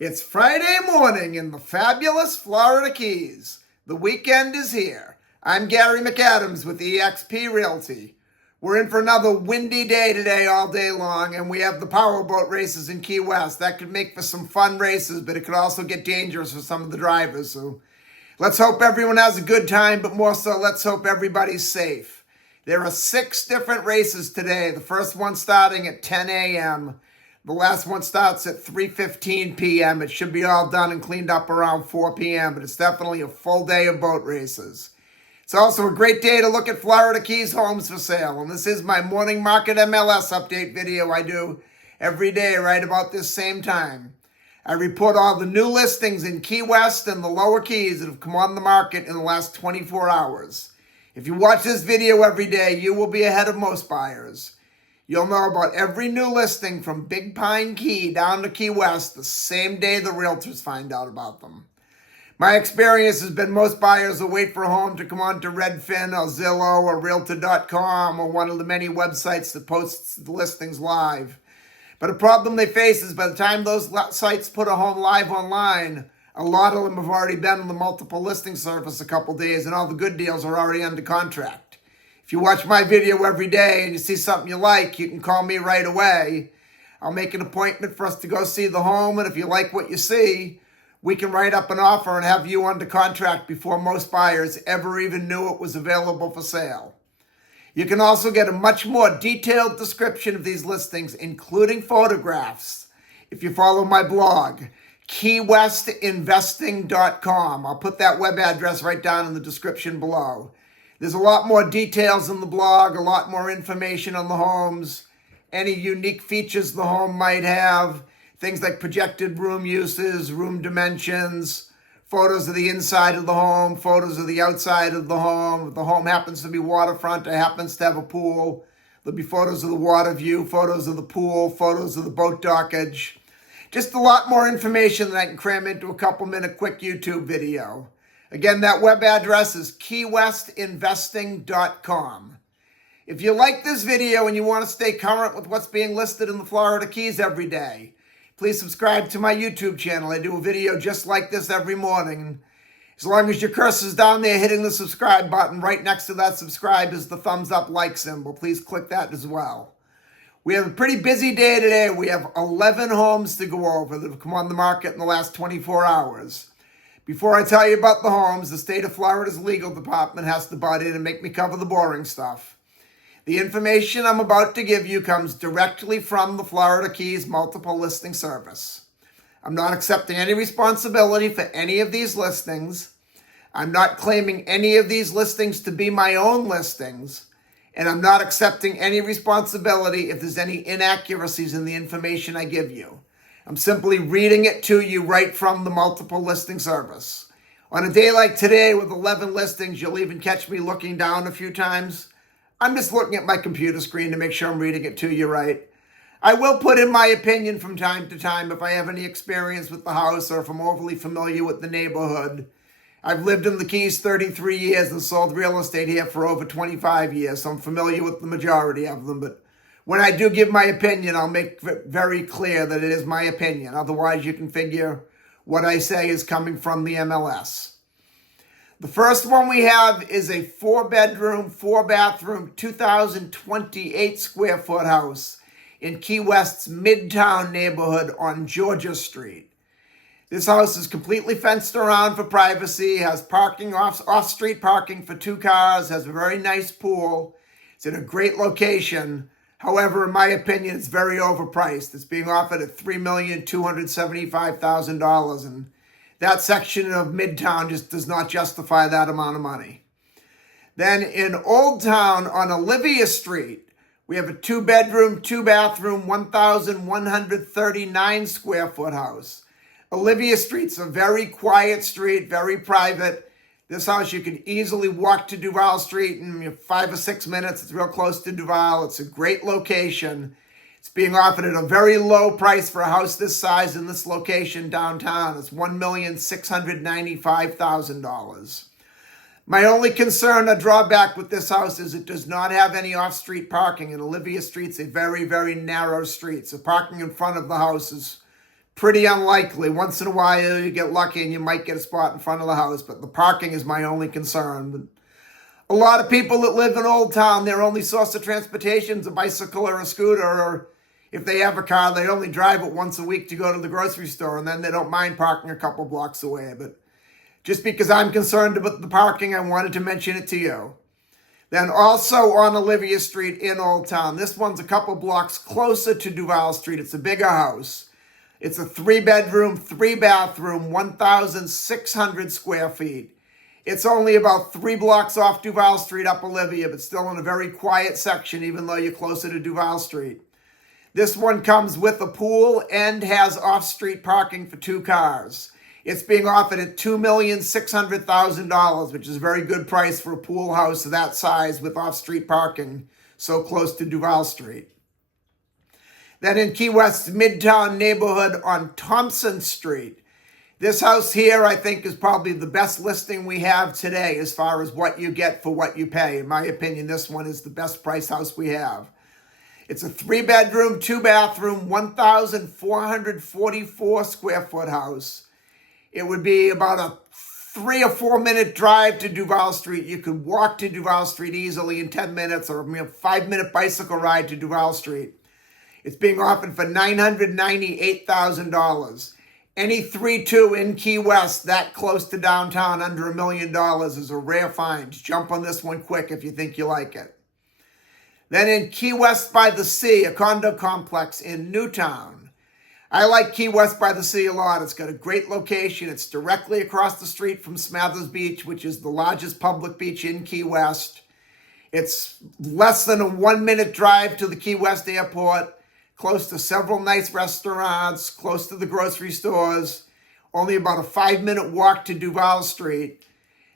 It's Friday morning in the fabulous Florida Keys. The weekend is here. I'm Gary McAdams with eXp Realty. We're in for another windy day today, all day long, and we have the powerboat races in Key West. That could make for some fun races, but it could also get dangerous for some of the drivers. So let's hope everyone has a good time, but more so, let's hope everybody's safe. There are 6 different races today. The first one starting at 10 a.m. The last one starts at 3:15 p.m. It should be all done and cleaned up around 4 p.m., but it's definitely a full day of boat races. It's also a great day to look at Florida Keys homes for sale, and this is my morning market MLS update video I do every day right about this same time. I report all the new listings in Key West and the lower Keys that have come on the market in the last 24 hours. If you watch this video every day, you will be ahead of most buyers. You'll know about every new listing from Big Pine Key down to Key West the same day the realtors find out about them. My experience has been most buyers will wait for a home to come on to Redfin or Zillow or Realtor.com or one of the many websites that posts the listings live. But a problem they face is by the time those sites put a home live online, a lot of them have already been on the multiple listing service a couple days and all the good deals are already under contract. If you watch my video every day and you see something you like, you can call me right away. I'll make an appointment for us to go see the home, and if you like what you see, we can write up an offer and have you under contract before most buyers ever even knew it was available for sale. You can also get a much more detailed description of these listings, including photographs, if you follow my blog, keywestinvesting.com. I'll put that web address right down in the description below. There's a lot more details in the blog, a lot more information on the homes, any unique features the home might have, things like projected room uses, room dimensions, photos of the inside of the home, photos of the outside of the home. If the home happens to be waterfront or happens to have a pool, there'll be photos of the water view, photos of the pool, photos of the boat dockage. Just a lot more information that I can cram into a couple-minute quick YouTube video. Again, that web address is keywestinvesting.com. If you like this video and you want to stay current with what's being listed in the Florida Keys every day, please subscribe to my YouTube channel. I do a video just like this every morning. As long as your cursor's down there hitting the subscribe button, right next to that subscribe is the thumbs up like symbol. Please click that as well. We have a pretty busy day today. We have 11 homes to go over that have come on the market in the last 24 hours. Before I tell you about the homes, the state of Florida's legal department has to butt in and make me cover the boring stuff. The information I'm about to give you comes directly from the Florida Keys Multiple Listing Service. I'm not accepting any responsibility for any of these listings. I'm not claiming any of these listings to be my own listings. And I'm not accepting any responsibility if there's any inaccuracies in the information I give you. I'm simply reading it to you right from the multiple listing service. On a day like today with 11 listings, you'll even catch me looking down a few times. I'm just looking at my computer screen to make sure I'm reading it to you right. I will put in my opinion from time to time if I have any experience with the house or if I'm overly familiar with the neighborhood. I've lived in the Keys 33 years and sold real estate here for over 25 years, so I'm familiar with the majority of them, but when I do give my opinion, I'll make it very clear that it is my opinion. Otherwise, you can figure what I say is coming from the MLS. The first one we have is a 4-bedroom, 4-bathroom, 2,028 square foot house in Key West's Midtown neighborhood on Georgia Street. This house is completely fenced around for privacy, has parking off-street parking for 2 cars, has a very nice pool. It's in a great location. However, in my opinion, it's very overpriced. It's being offered at $3,275,000, and that section of Midtown just does not justify that amount of money. Then in Old Town on Olivia Street, we have a 2-bedroom, 2-bathroom, 1,139 square foot house. Olivia Street's a very quiet street, very private. This house, you can easily walk to Duval Street in 5 or 6 minutes. It's real close to Duval. It's a great location. It's being offered at a very low price for a house this size in this location downtown. It's $1,695,000. My only concern or drawback with this house is it does not have any off-street parking, and Olivia Street's a very, very narrow street. So parking in front of the house is pretty unlikely. Once in a while you get lucky and you might get a spot in front of the house, but the parking is my only concern. A lot of people that live in Old Town, their only source of transportation is a bicycle or a scooter, or if they have a car, they only drive it once a week to go to the grocery store, and then they don't mind parking a couple blocks away. But just because I'm concerned about the parking, I wanted to mention it to you. Then also on Olivia Street in Old Town, this one's a couple blocks closer to Duval Street. It's a bigger house. It's a 3-bedroom, 3-bathroom, 1,600 square feet. It's only about 3 blocks off Duval Street up Olivia, but still in a very quiet section, even though you're closer to Duval Street. This one comes with a pool and has off-street parking for 2 cars. It's being offered at $2,600,000, which is a very good price for a pool house of that size with off-street parking so close to Duval Street. Then in Key West's Midtown neighborhood on Thompson Street, this house here, I think, is probably the best listing we have today as far as what you get for what you pay. In my opinion, this one is the best price house we have. It's a 3-bedroom, 2-bathroom, 1,444 square foot house. It would be about a 3 or 4 minute drive to Duval Street. You could walk to Duval Street easily in 10 minutes, or a 5-minute bicycle ride to Duval Street. It's being offered for $998,000. Any 3-2 in Key West that close to downtown under $1 million is a rare find. Jump on this one quick if you think you like it. Then in Key West by the Sea, a condo complex in Newtown. I like Key West by the Sea a lot. It's got a great location. It's directly across the street from Smathers Beach, which is the largest public beach in Key West. It's less than a 1-minute drive to the Key West airport. Close to several nice restaurants, close to the grocery stores, only about a 5-minute walk to Duval Street.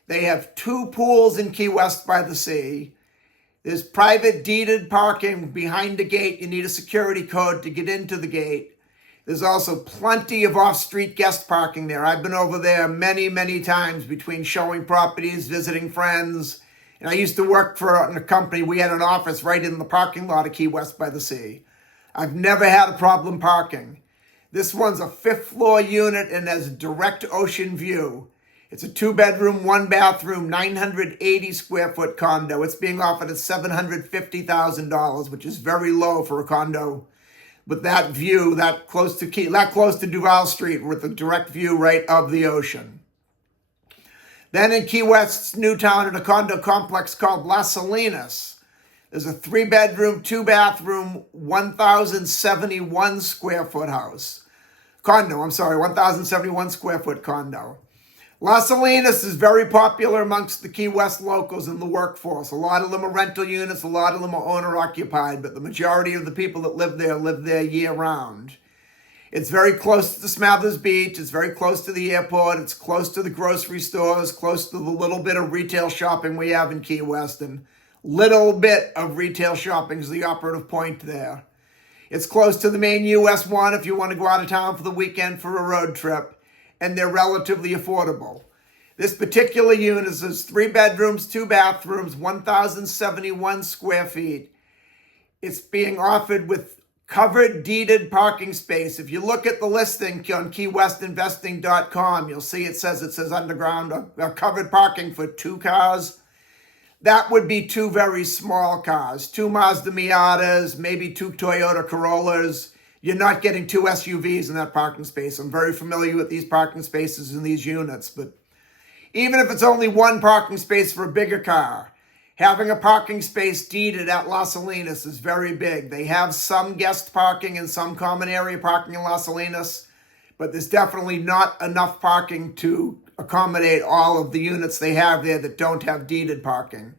They have 2 pools in Key West by the Sea. There's private deeded parking behind the gate. You need a security code to get into the gate. There's also plenty of off-street guest parking there. I've been over there many, many times between showing properties, visiting friends. And I used to work for a company. We had an office right in the parking lot of Key West by the Sea. I've never had a problem parking. This one's a 5th floor unit and has a direct ocean view. It's a 2-bedroom, 1-bathroom, 980 square foot condo. It's being offered at $750,000, which is very low for a condo with that view, that close to Duval Street with a direct view right of the ocean. Then in Key West's Newtown, in a condo complex called Las Salinas, there's a 3-bedroom, 2-bathroom, 1,071 square foot house. 1,071 square foot condo. Las Salinas is very popular amongst the Key West locals in the workforce. A lot of them are rental units, a lot of them are owner-occupied, but the majority of the people that live there year-round. It's very close to Smathers Beach, it's very close to the airport, it's close to the grocery stores, close to the little bit of retail shopping we have in Key West, and little bit of retail shopping is the operative point there. It's close to the main US 1 if you want to go out of town for the weekend for a road trip, and they're relatively affordable. This particular unit is 3 bedrooms, 2 bathrooms, 1,071 square feet. It's being offered with covered deeded parking space. If you look at the listing on keywestinvesting.com, you'll see it says underground covered parking for 2 cars. That would be 2 very small cars, 2 Mazda Miatas, maybe 2 Toyota Corollas. You're not getting 2 SUVs in that parking space. I'm very familiar with these parking spaces in these units, but even if it's only 1 parking space for a bigger car, having a parking space deeded at Las Salinas is very big. They have some guest parking and some common area parking in Las Salinas, but there's definitely not enough parking to accommodate all of the units they have there that don't have deeded parking.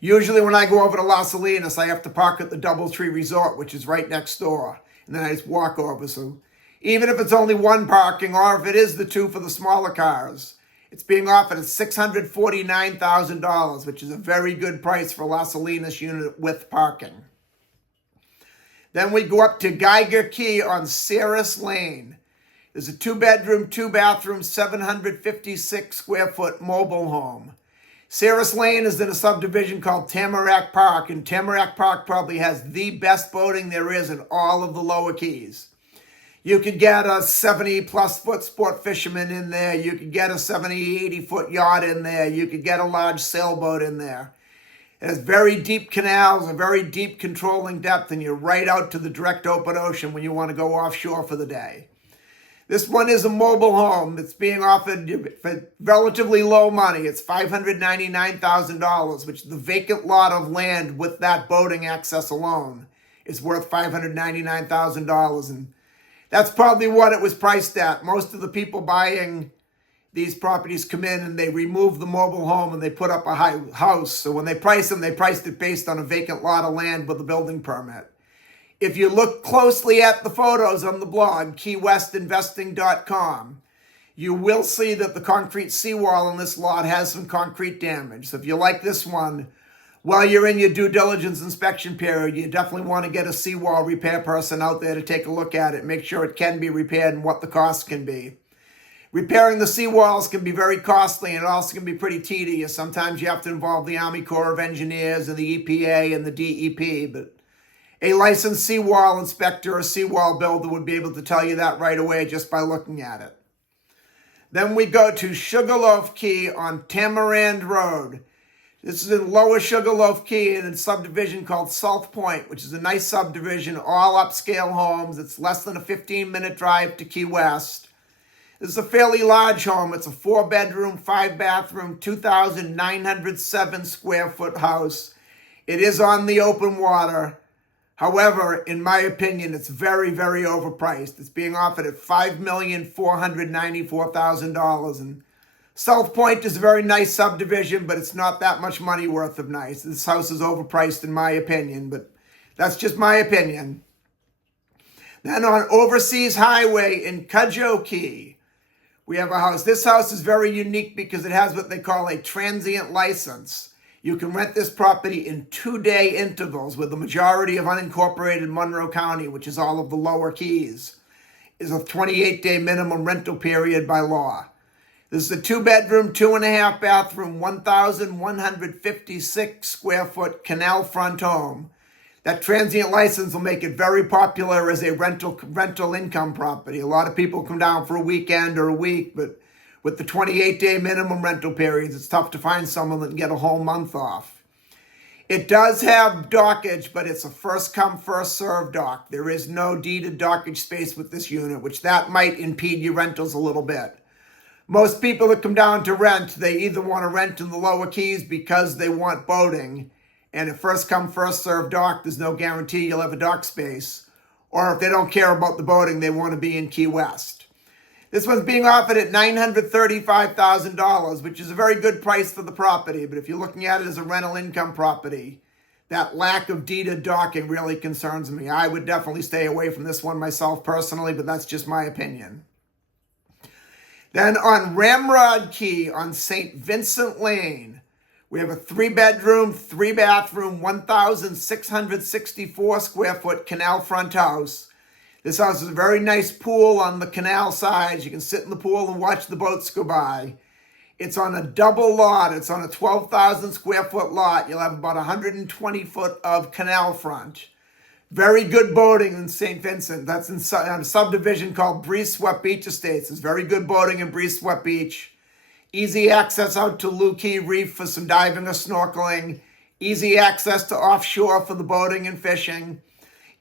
Usually when I go over to Las Salinas, I have to park at the Doubletree Resort, which is right next door, and then I just walk over. So even if it's only 1 parking, or if it is the 2 for the smaller cars, it's being offered at $649,000, which is a very good price for a Las Salinas unit with parking. Then we go up to Geiger Key on Ceres Lane. There's a 2-bedroom, 2-bathroom, 756 square foot mobile home. Ceres Lane is in a subdivision called Tamarack Park, and Tamarack Park probably has the best boating there is in all of the Lower Keys. You could get a 70 plus foot sport fisherman in there. You could get a 70, 80 foot yacht in there. You could get a large sailboat in there. It has very deep canals, a very deep controlling depth, and you're right out to the direct open ocean when you want to go offshore for the day. This one is a mobile home. It's being offered for relatively low money. It's $599,000, which the vacant lot of land with that boating access alone is worth $599,000. And that's probably what it was priced at. Most of the people buying these properties come in and they remove the mobile home and they put up a high house. So when they price them, they priced it based on a vacant lot of land with a building permit. If you look closely at the photos on the blog, KeyWestInvesting.com, you will see that the concrete seawall in this lot has some concrete damage. So if you like this one, while you're in your due diligence inspection period, you definitely want to get a seawall repair person out there to take a look at it, make sure it can be repaired and what the costs can be. Repairing the seawalls can be very costly, and it also can be pretty tedious. Sometimes you have to involve the Army Corps of Engineers and the EPA and the DEP, but a licensed seawall inspector or seawall builder would be able to tell you that right away just by looking at it. Then we go to Sugarloaf Key on Tamarand Road. This is in Lower Sugarloaf Key in a subdivision called South Point, which is a nice subdivision, all upscale homes. It's less than a 15-minute drive to Key West. This is a fairly large home. It's a 4-bedroom, 5-bathroom, 2,907 square foot house. It is on the open water. However, in my opinion, it's very, very overpriced. It's being offered at $5,494,000. And South Point is a very nice subdivision, but it's not that much money worth of nice. This house is overpriced in my opinion, but that's just my opinion. Then on Overseas Highway in Cudjoe Key, we have a house. This house is very unique because it has what they call a transient license. You can rent this property in 2-day intervals, with the majority of unincorporated Monroe County, which is all of the lower keys, is a 28-day minimum rental period by law. This is a 2-bedroom, 2.5-bathroom, 1,156 square foot canal front home. That transient license will make it very popular as a rental income property. A lot of people come down for a weekend or a week, but with the 28-day minimum rental periods, it's tough to find someone that can get a whole month off. It does have dockage, but it's a first-come, first-served dock. There is no deeded dockage space with this unit, which that might impede your rentals a little bit. Most people that come down to rent, they either want to rent in the lower keys because they want boating, and at first come, first served dock, there's no guarantee you'll have a dock space. Or if they don't care about the boating, they want to be in Key West. This one's being offered at $935,000, which is a very good price for the property. But if you're looking at it as a rental income property, that lack of deeded docking really concerns me. I would definitely stay away from this one myself personally, but that's just my opinion. Then on Ramrod Key on St. Vincent Lane, we have a 3-bedroom, 3-bathroom, 1,664 square foot canal front house. This house is a very nice pool on the canal sides. You can sit in the pool and watch the boats go by. It's on a double lot. It's on a 12,000 square foot lot. You'll have about 120 foot of canal front. Very good boating in St. Vincent. That's in a subdivision called Breeze Swept Beach Estates. There's very good boating in Breeze Swept Beach. Easy access out to Looe Key Reef for some diving or snorkeling. Easy access to offshore for the boating and fishing.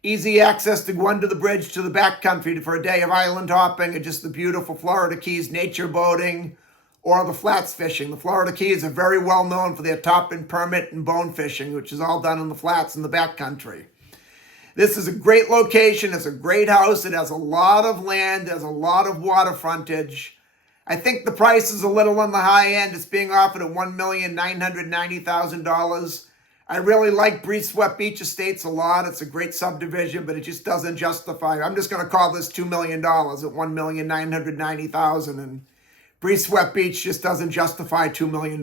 Easy access to go under the bridge to the backcountry for a day of island hopping or just the beautiful Florida Keys nature boating or the flats fishing. The Florida Keys are very well known for their top and permit and bone fishing, which is all done in the flats in the backcountry. This is a great location. It's a great house. It has a lot of land. It has a lot of water frontage. I think the price is a little on the high end. It's being offered at $1,990,000. I really like Breeze Swept Beach Estates a lot. It's a great subdivision, but it just doesn't justify. I'm just going to call this $2 million at $1,990,000, and Breeze Swept Beach just doesn't justify $2 million.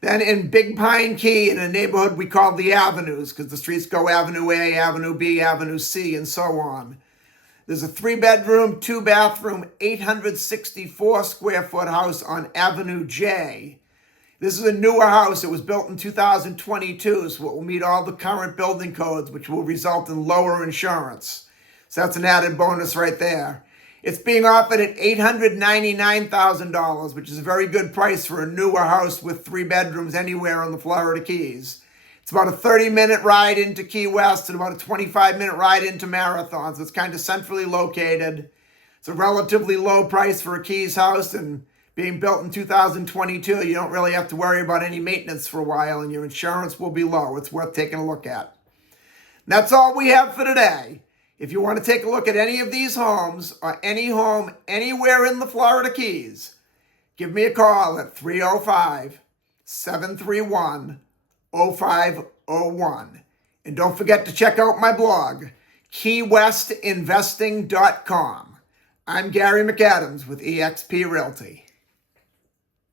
Then in Big Pine Key, in a neighborhood we call the Avenues, because the streets go Avenue A, Avenue B, Avenue C, and so on. There's a 3-bedroom, 2-bathroom, 864 square foot house on Avenue J. This is a newer house. It was built in 2022, so it will meet all the current building codes, which will result in lower insurance. So that's an added bonus right there. It's being offered at $899,000, which is a very good price for a newer house with 3 bedrooms anywhere on the Florida Keys. It's about a 30-minute ride into Key West and about a 25-minute ride into Marathon. So it's kind of centrally located. It's a relatively low price for a Keys house, and being built in 2022, you don't really have to worry about any maintenance for a while, and your insurance will be low. It's worth taking a look at. And that's all we have for today. If you want to take a look at any of these homes or any home anywhere in the Florida Keys, give me a call at 305-731-0501. And don't forget to check out my blog, KeyWestInvesting.com. I'm Gary McAdams with eXp Realty.